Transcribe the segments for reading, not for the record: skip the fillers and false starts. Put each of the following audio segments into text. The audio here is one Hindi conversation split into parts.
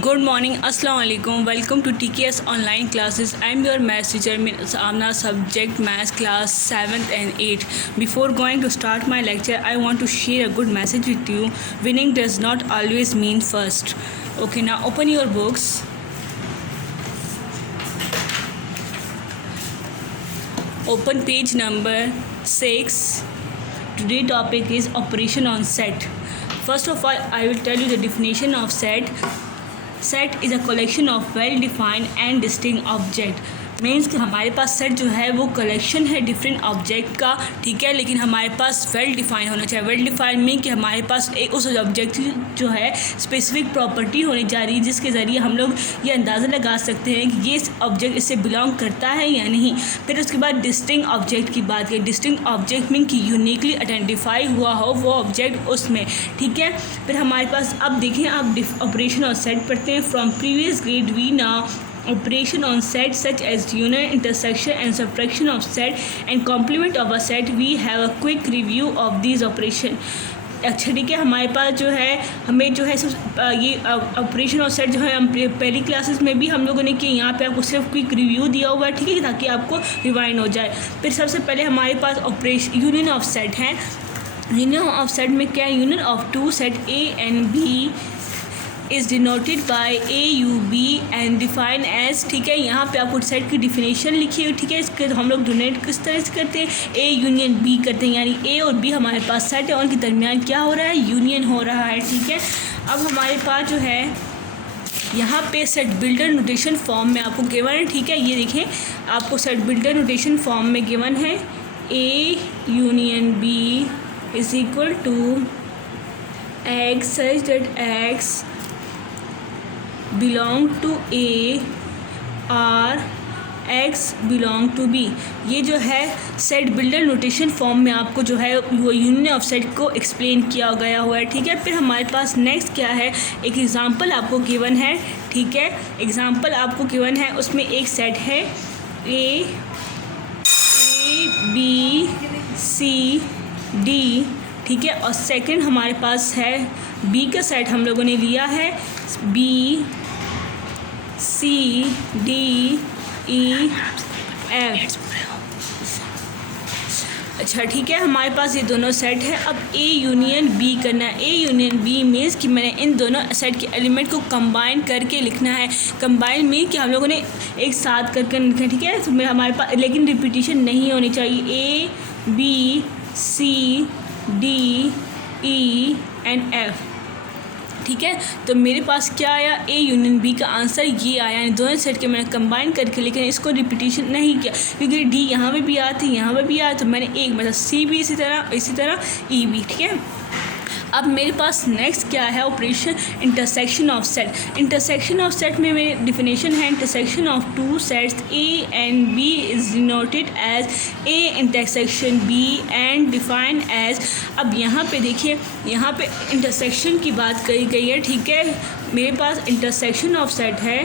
Good morning, Assalamu alaikum. Welcome to TKS online classes. I am your maths teacher Amna, subject maths class 7th and 8th. Before going to start my lecture, I want to share a good message with you. Winning does not always mean first. Okay, now open your books. Open page number 6. Today's topic is operation on set. First of all, I will tell you the definition of set. Set is a collection of well defined and distinct object. Means कि हमारे पास सेट जो है वो कलेक्शन है डिफरेंट ऑब्जेक्ट का, ठीक है, लेकिन हमारे पास वेल डिफाइन होना चाहिए। वेल डिफाइन मीन कि हमारे पास एक उस ऑब्जेक्ट जो है स्पेसिफिक प्रॉपर्टी होनी जा रही है जिसके ज़रिए हम लोग ये अंदाज़ा लगा सकते हैं कि ये ऑब्जेक्ट इससे बिलोंग करता है या नहीं। फिर उसके बाद डिस्टिंक्ट ऑब्जेक्ट की बात करें। डिस्टिंक्ट ऑब्जेक्ट मीन कि यूनिकली आइडेंटिफाई हुआ हो वो ऑब्जेक्ट उसमें, ठीक है। फिर हमारे पास अब देखें, आप ऑपरेशन और सेट पढ़ते हैं from previous grade we now operation on set such as union, intersection and subtraction of set and complement of a set. We have a quick review of these operation. अच्छा, ठीक है, हमारे पास जो है हमें जो है ये ऑपरेशन और सेट जो है हम पहली क्लासेस में भी हम लोगों ने किया। यहाँ पे आपको सिर्फ क्विक रिव्यू दिया हुआ है, ठीक है, ताकि आपको रिवाइंड हो जाए। फिर सबसे पहले हमारे पास ऑपरेशन यूनियन ऑफ सेट है। यूनियन ऑफ सेट में क्या है? Union of two set A and B is denoted by A U B and define as, ठीक है। यहाँ पे आपको सेट की डिफिनेशन लिखी है, ठीक है। इसके हम लोग डोनेट किस तरह से करते हैं? ए यूनियन बी करते हैं, यानी ए और बी हमारे पास सेट है और उनके दरमियान क्या हो रहा है? यूनियन हो रहा है, ठीक है। अब हमारे पास जो है यहाँ पे सेट बिल्डर नोटेशन फॉर्म में आपको गिवन है, ठीक है। ये देखें, आपको सेट बिल्डर नोटेशन फॉर्म में गिवन है A union B is equal to X such that X belong to A और एक्स बिलोंग टू बी। ये जो है सेट बिल्डर नोटेशन फॉर्म में आपको जो है वो यूनियन ऑफ सेट को एक्सप्लेन किया गया हुआ है, ठीक है। फिर हमारे पास नेक्स्ट क्या है? एक एग्जांपल आपको गिवन है, ठीक है। एग्जांपल आपको गिवन है, उसमें एक सेट है ए बी सी डी, ठीक है, और सेकंड हमारे पास है बी का सेट हम लोगों ने लिया है B C D E F. अच्छा, ठीक है, हमारे पास ये दोनों सेट है। अब ए यूनियन बी करना है। ए यूनियन बी मीन्स कि मैंने इन दोनों सेट के एलिमेंट को कंबाइन करके लिखना है। कंबाइन मीन कि हम लोगों ने एक साथ करके लिखना है, ठीक है। तो हमारे पास लेकिन रिपीटिशन नहीं होनी चाहिए। A B C D E and F, ठीक है। तो मेरे पास क्या आया? ए यूनियन बी का आंसर ये आया, यानी दोनों सेट के मैंने कंबाइन करके, लेकिन इसको रिपीटिशन नहीं किया क्योंकि डी यहाँ पे भी आती, यहाँ पे भी आया, तो मैंने एक मतलब सी भी इसी तरह ई भी, ठीक है। अब मेरे पास नेक्स्ट क्या है? Operation intersection of set. Intersection of set में मेरी डिफिनेशन है intersection of two sets A and B is denoted as A intersection B and define as. अब यहाँ पे देखिए, यहाँ पे इंटरसेक्शन की बात करी गई है, ठीक है। मेरे पास इंटरसेक्शन ऑफ सेट है,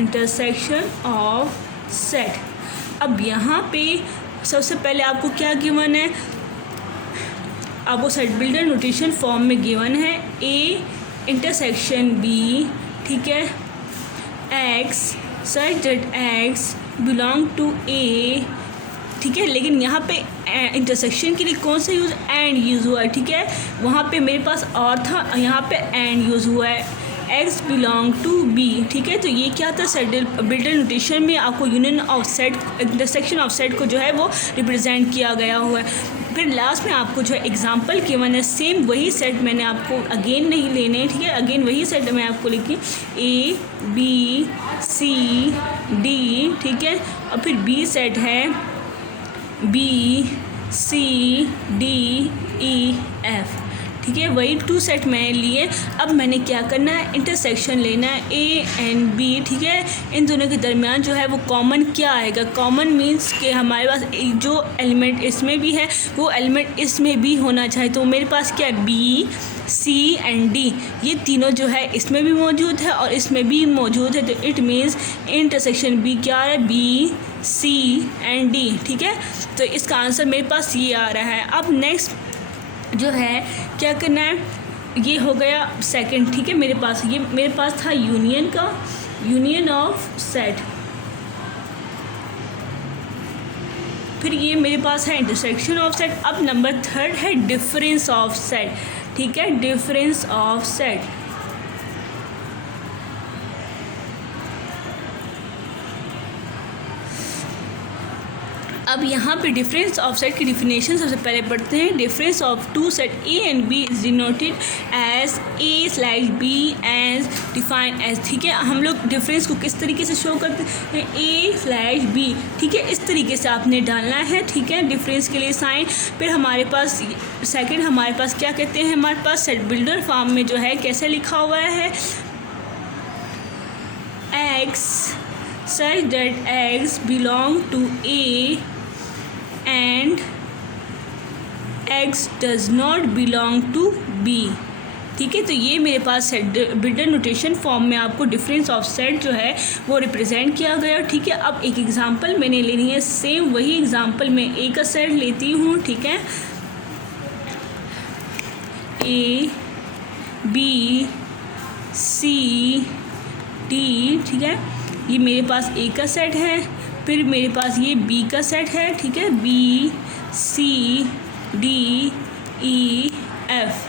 इंटरसेक्शन ऑफ सेट। अब यहाँ पे सबसे पहले आपको क्या गिवन है? आपको सेट बिल्डर नोटेशन फॉर्म में गिवन है ए इंटरसेक्शन बी, ठीक है, X such that X belong to A, ठीक है। लेकिन यहाँ पे इंटरसेक्शन के लिए कौन सा यूज़? एंड यूज़ हुआ है, ठीक है। वहाँ पे मेरे पास और था, यहाँ पे एंड यूज़ हुआ है, एक्स बिलोंग टू बी, ठीक है। तो ये क्या था? सेट बिल्डर नोटेशन में आपको union of set intersection of set को जो है वो रिप्रेजेंट किया गया हुआ है। फिर लास्ट में आपको जो है एग्जांपल के मैंने सेम वही सेट मैंने आपको अगेन नहीं लेने, ठीक है। अगेन वही सेट मैं आपको लिखी ए बी सी डी, ठीक है, और फिर बी सेट है B C D E F, ठीक है। वही टू सेट मैंने लिए। अब मैंने क्या करना है? इंटरसेक्शन लेना है ए एंड बी, ठीक है। इन दोनों के दरमियान जो है वो कॉमन क्या आएगा? कॉमन मीन्स कि हमारे पास जो एलिमेंट इसमें भी है वो एलिमेंट इसमें भी होना चाहिए। तो मेरे पास क्या है? बी सी एंड डी, ये तीनों जो है इसमें भी मौजूद है और इसमें भी मौजूद है। तो इट मीन्स इंटरसेक्शन बी क्या है? बी सी एंड डी, ठीक है। तो इसका आंसर मेरे पास ये आ रहा है। अब नेक्स्ट जो है क्या करना है, ये हो गया सेकंड, ठीक है। मेरे पास ये मेरे पास था यूनियन का, यूनियन ऑफ सेट। फिर ये मेरे पास है इंटरसेक्शन ऑफ सेट। अब नंबर थर्ड है डिफरेंस ऑफ सेट, ठीक है, डिफरेंस ऑफ सेट। अब यहाँ पे डिफरेंस ऑफ सेट की डिफिनेशन सबसे पहले पढ़ते हैं। Difference of two set A and B is denoted as A slash B as define as, ठीक है। हम लोग डिफरेंस को किस तरीके से शो करते हैं, ए स्लैश बी, ठीक है, इस तरीके से आपने डालना है, ठीक है, डिफरेंस के लिए साइन। फिर हमारे पास सेकंड हमारे पास क्या कहते हैं, हमारे पास सेट बिल्डर फॉर्म में जो है कैसे लिखा हुआ है, x such that x belong to A and x does not belong to B, ठीक है। तो ये मेरे पास सेट बिल्डर नोटेशन फॉर्म में आपको डिफरेंस ऑफ सेट जो है वो रिप्रेजेंट किया गया, ठीक है। अब एक एग्जांपल मैंने लेनी है, सेम वही एग्जांपल मैं ए का सेट लेती हूँ, ठीक है, ए बी सी डी, ठीक है, ये मेरे पास ए का सेट है। फिर मेरे पास ये बी का सेट है, ठीक है, B C D E F,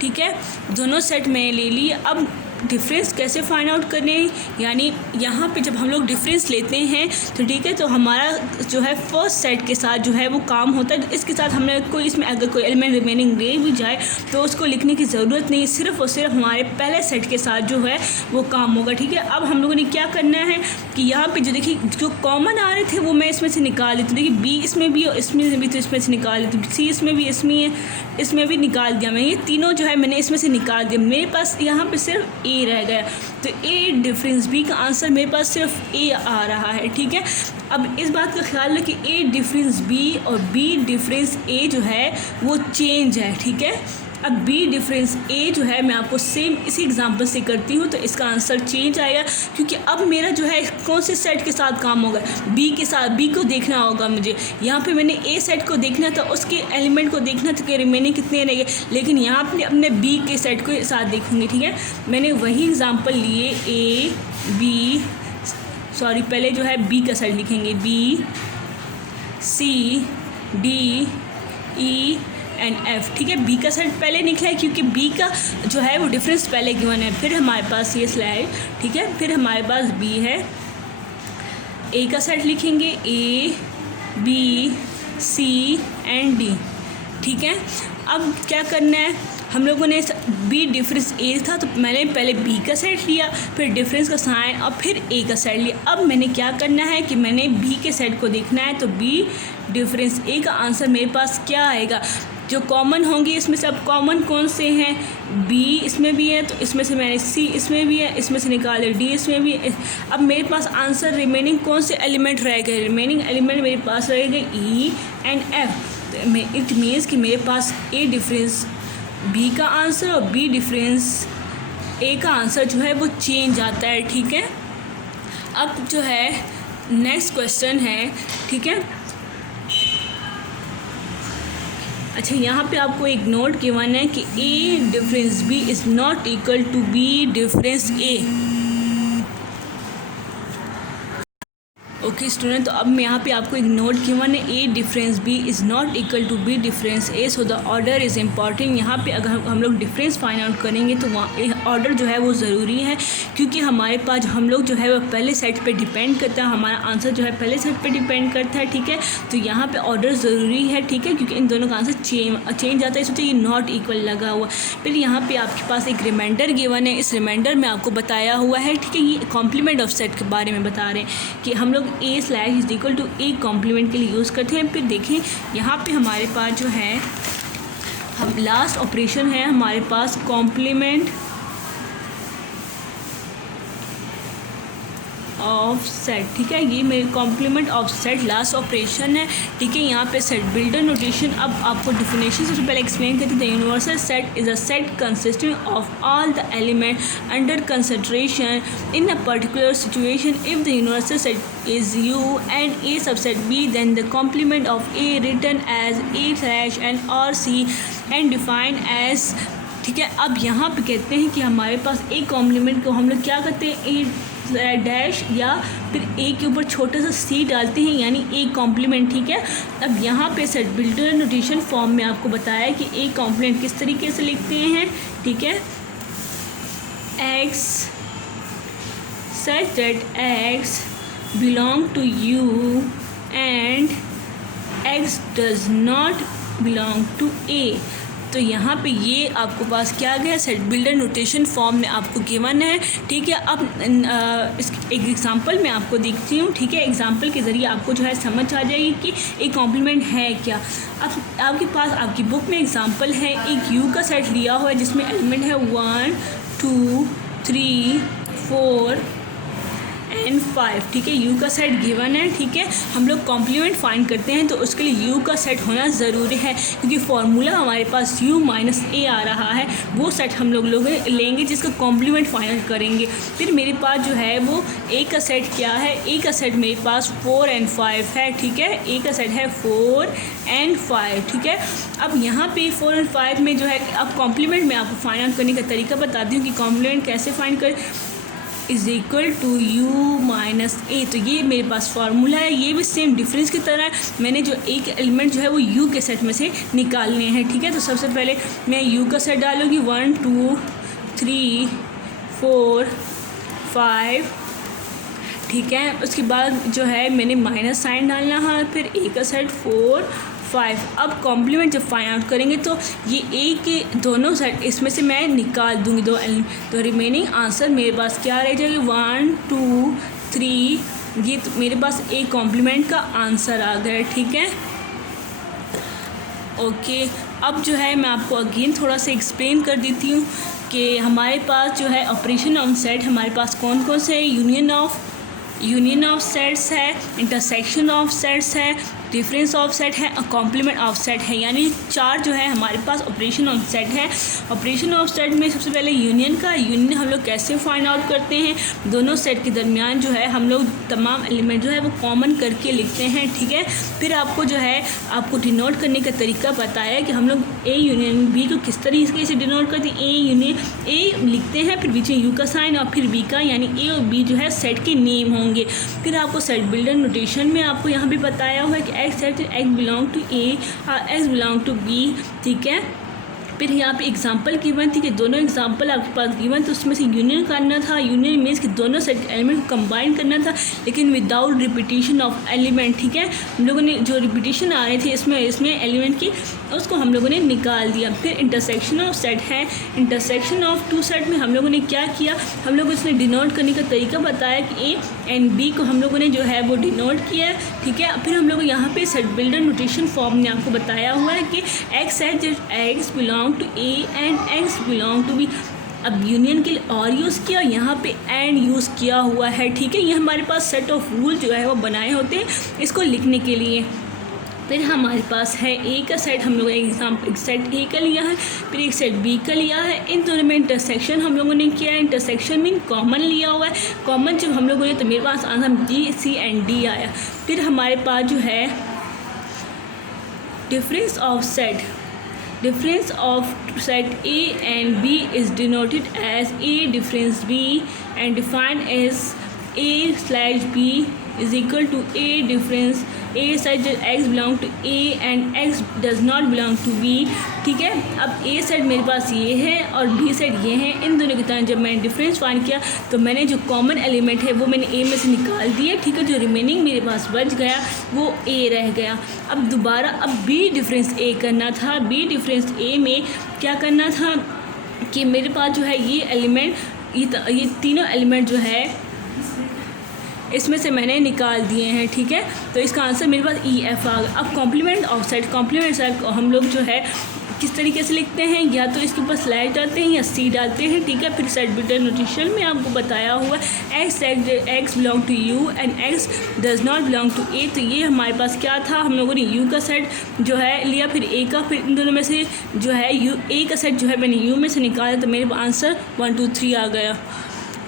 ठीक है, दोनों सेट मैंने ले लिए। अब डिफरेंस कैसे फाइंड आउट करें, यानी यहाँ पे जब हम लोग डिफरेंस लेते हैं तो ठीक है, तो हमारा जो है फर्स्ट सेट के साथ जो है वो काम होता है। इसके साथ हमने कोई इसमें अगर कोई एलिमेंट रिमेनिंग रह भी जाए तो उसको लिखने की ज़रूरत नहीं, सिर्फ और सिर्फ हमारे पहले सेट के साथ जो है वो काम होगा, ठीक है। अब हम लोगों ने क्या करना है कि यहाँ पे जो देखिए जो कॉमन आ रहे थे वो मैं इसमें से निकाल देती हूँ। देखिए बी इसमें भी और इसमें भी, तो इसमें से निकाल देती हूँ, सी इसमें भी, इसमें भी निकाल दिया मैं, ये तीनों जो है मैंने इसमें से निकाल दिया। मेरे पास यहाँ पे सिर्फ ए रह गया, तो ए डिफरेंस बी का आंसर मेरे पास सिर्फ ए आ रहा है, ठीक है। अब इस बात का ख्याल रखें कि ए डिफरेंस बी और बी डिफरेंस ए जो है वो चेंज है, ठीक है। अब बी डिफरेंस ए जो है मैं आपको सेम इसी एग्जांपल से करती हूँ, तो इसका आंसर चेंज आएगा, क्योंकि अब मेरा जो है कौन से सेट के साथ काम होगा, बी के साथ। बी को देखना होगा मुझे, यहाँ पे मैंने ए सेट को देखना था, उसके एलिमेंट को देखना था कि रिमेनिंग कितने रह गए, लेकिन यहाँ पे अपने बी के सेट को साथ देखूँगी, ठीक है। मैंने वही एग्जाम्पल लिए, ए बी सॉरी पहले जो है बी का सेट लिखेंगे, B C D E and F, ठीक है। बी का सेट पहले निकला है क्योंकि बी का जो है वो डिफरेंस पहले गिवन है। फिर हमारे पास ये स्लाइड, ठीक है, फिर हमारे पास बी है, ए का सेट लिखेंगे, A B C and D, ठीक है। अब क्या करना है, हम लोगों ने बी डिफरेंस ए था तो मैंने पहले बी का सेट लिया, फिर डिफरेंस का साइन और फिर ए का सेट लिया। अब मैंने क्या करना है कि मैंने बी के सेट को देखना है, तो बी डिफरेंस ए का आंसर मेरे पास क्या आएगा, जो कॉमन होंगे इसमें से। अब कॉमन कौन से हैं, बी इसमें भी है तो इसमें से मैंने सी इसमें भी है, इसमें से निकाले डी इसमें भी है। अब मेरे पास आंसर रिमेनिंग कौन से एलिमेंट रह गए, रिमेनिंग एलिमेंट मेरे पास रह गए ई एंड एफ। तो इट मीन्स कि मेरे पास ए डिफरेंस बी का आंसर और बी डिफरेंस ए का आंसर जो है वो चेंज आता है, ठीक है। अब जो है नेक्स्ट क्वेश्चन है, ठीक है। अच्छा, यहाँ पे आपको एक नोट गिवन है कि A difference B is not equal to B difference A. Okay student, तो अब मैं यहाँ पे आपको एक नोट गिवन है, A difference B is not equal to B difference A, so the order is important. यहाँ पे अगर हम लोग डिफरेंस फाइंड आउट करेंगे तो वहाँ ऑर्डर जो है वो ज़रूरी है, क्योंकि हमारे पास हम लोग जो है वो पहले सेट पे डिपेंड करता है, हमारा आंसर जो है पहले सेट पे डिपेंड करता है, ठीक है। तो यहाँ पे ऑर्डर ज़रूरी है, ठीक है, क्योंकि इन दोनों का आंसर चेंज आता है, सोचिए ये नॉट इक्वल लगा हुआ। फिर यहाँ पे आपके पास एक रिमाइंडर गिवन है, इस रिमाइंडर में आपको बताया हुआ है, ठीक है, ये कॉम्प्लीमेंट ऑफ सेट के बारे में बता रहे हैं कि हम लोग A slash is equal to A complement के लिए यूज़ करते हैं। फिर देखें यहाँ पे हमारे पास जो है हम लास्ट ऑपरेशन है हमारे पास कॉम्प्लीमेंट ऑफ सेट, ठीक है, ये मेरे complement of set last operation है, ठीक है। यहाँ पे सेट बिल्डर नोटेशन, अब आपको डिफिनेशन सबसे पहले एक्सप्लेन करते हैं। The universal set is a set consisting of all the element under consideration in a particular situation. If the universal set is U and A subset B, then the complement of A written as A slash and or C and define as, ठीक है। अब यहाँ पे कहते हैं कि हमारे पास ए कॉम्प्लीमेंट को हम लोग क्या करते हैं, ए डैश या फिर ए के ऊपर छोटा सा सी डालते हैं, यानी ए कॉम्प्लीमेंट, ठीक है। अब यहाँ पे सेट बिल्डर नोटेशन फॉर्म में आपको बताया है कि ए कॉम्प्लीमेंट किस तरीके से लिखते हैं, ठीक है। X such that x belong to u and x does not belong to a। तो यहाँ पे ये आपको पास क्या गया, सेट बिल्डर नोटेशन फॉर्म में आपको गिवन है, ठीक है। अब इस एक एग्जांपल मैं आपको देखती हूँ, ठीक है। एग्जांपल के ज़रिए आपको जो है समझ आ जाएगी कि एक कॉम्प्लीमेंट है क्या। अब आपके पास आपकी बुक में एग्जांपल है, एक यू का सेट लिया हुआ है जिसमें एलिमेंट है 1 2 3 4 एंड 5, ठीक है। यू का सेट गिवन है, ठीक है। हम लोग कॉम्प्लीमेंट फाइंड करते हैं तो उसके लिए यू का सेट होना ज़रूरी है, क्योंकि फार्मूला हमारे पास यू माइनस ए आ रहा है, वो सेट हम लोग लेंगे जिसका कॉम्प्लीमेंट फाइंड करेंगे। फिर मेरे पास जो है वो ए का सेट क्या है, ए का सेट मेरे पास 4 एंड 5 है, ठीक है। ए का सेट है 4 एंड 5, ठीक है। अब यहाँ पे 4 एंड 5 में जो है, अब कॉम्प्लीमेंट में आपको फाइंड आउट करने का तरीका बताती हूँ कि कॉम्प्लीमेंट कैसे फाइंड करें। Is equal to U minus A, तो ये मेरे पास फार्मूला है, ये भी सेम डिफरेंस की तरह है। मैंने जो एक एलिमेंट जो है वो यू के सेट में से निकालने हैं, ठीक है। तो सबसे पहले मैं यू का सेट डालूँगी 1 2 3 4 5, ठीक है। उसके बाद जो है मैंने माइनस साइन डालना है, फिर ए का सेट 4 5। अब कॉम्प्लीमेंट जब फाइंड आउट करेंगे तो ये ए के दोनों सेट इसमें से मैं निकाल दूँगी दो एलिमेंट, तो रिमेनिंग आंसर मेरे पास क्या रह जाएगा 1 2 3। ये तो मेरे पास ए कॉम्प्लीमेंट का आंसर आ गया, ठीक है। ओके, अब जो है मैं आपको अगेन थोड़ा सा एक्सप्लेन कर देती हूँ कि हमारे पास जो है ऑपरेशन ऑन सेट हमारे पास कौन कौन से है। यूनियन ऑफ सेट्स है, इंटरसेक्शन ऑफ सेट्स है, डिफरेंस ऑफ सेट है और कॉम्प्लीमेंट ऑफ सेट है, यानी 4 जो है हमारे पास ऑपरेशन ऑफ सेट है। ऑपरेशन ऑफ सेट में सबसे पहले यूनियन हम लोग कैसे फाइंड आउट करते हैं, दोनों सेट के दरमियान जो है हम लोग तमाम एलिमेंट जो है वो कॉमन करके लिखते हैं, ठीक है। फिर आपको जो है आपको डिनोट करने का तरीका बताया कि हम लोग ए यूनियन बी को किस तरीके से डिनोट करते हैं। ए यूनियन ए लिखते हैं, फिर बीच में यू का साइन और फिर बी का, यानी ए और बी जो है सेट के नेम होंगे। फिर आपको सेट बिल्डर नोटेशन में आपको यहाँ भी बताया हुआ है कि X set X belong to A और एक्स बिलोंग टू बी, ठीक है। फिर यहाँ पे एग्जांपल गिवन थी कि दोनों एग्जांपल आपके पास गिवन, तो उसमें से यूनियन करना था। यूनियन मीन्स कि दोनों सेट एलिमेंट को कंबाइन करना था, लेकिन विदाउट रिपीटिशन ऑफ एलिमेंट, ठीक है। हम लोगों ने जो रिपीटिशन आ रही थी इसमें एलिमेंट की, उसको हम लोगों ने निकाल दिया। फिर इंटरसेक्शन ऑफ सेट है, इंटरसेक्शन ऑफ 2 सेट में हम लोगों ने क्या किया, हम लोग उसने डिनोट करने का तरीका बताया कि ए एंड बी को हम लोगों ने जो है वो डिनोट किया, ठीक है। फिर हम लोग यहाँ पे सेट बिल्डर नोटेशन फॉर्म ने आपको बताया हुआ है कि X set X belong to A and X belong to B. अब यूनियन के लिए और यूज़ किया, यहाँ पे एंड यूज़ किया हुआ है, ठीक है। ये हमारे पास सेट ऑफ रूल जो है वो बनाए होते हैं इसको लिखने के लिए। फिर हमारे पास है ए का सेट, हम लोग एक सेट ए का लिया है, फिर एक सेट बी का लिया है। इन दोनों में इंटरसेक्शन हम लोगों ने किया है, इंटरसेक्शन मीन कॉमन लिया हुआ है। कॉमन जब हम लोगों ने, तो मेरे पास आंसर जी सी एंड डी आया। फिर हमारे पास जो है difference of set, difference of set A and B is denoted as A difference B and defined as A/B is equal to A difference A such that X belong to A and X does not belong to B, ठीक है। अब A सेट मेरे पास ये है और B सेट ये है। इन दोनों के तरह जब मैंने डिफरेंस फाइंड किया तो मैंने जो कॉमन एलिमेंट है वो मैंने A में से निकाल दिया, ठीक है। जो रिमेनिंग मेरे पास बच गया वो A रह गया। अब दोबारा अब B डिफरेंस A करना था। B डिफरेंस A में क्या करना था कि मेरे पास जो है ये एलिमेंट, ये तीनों एलिमेंट जो है इसमें से मैंने निकाल दिए हैं, ठीक है। तो इसका आंसर मेरे पास ई एफ आ गया। अब complement of set, complement set हम लोग जो है किस तरीके से लिखते हैं, या तो इसके ऊपर स्लैश डालते हैं या सी डालते हैं, ठीक है। फिर सेट बिल्डर नोटेशन में आपको बताया हुआ है X belong to U and X does not belong to A. तो ये हमारे पास क्या था, हम लोगों ने यू का सेट जो है लिया, फिर ए का, फिर इन दोनों में से जो है यू ए का सेट जो है मैंने यू में से निकाला, तो मेरे आंसर 1 2 3 आ गया।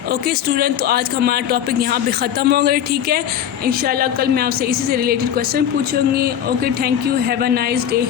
ओके स्टूडेंट, तो आज का हमारा टॉपिक यहाँ पे ख़त्म हो गया, ठीक है। इंशाल्लाह कल मैं आपसे इसी से रिलेटेड क्वेश्चन पूछूंगी। Okay, thank you, have a nice day.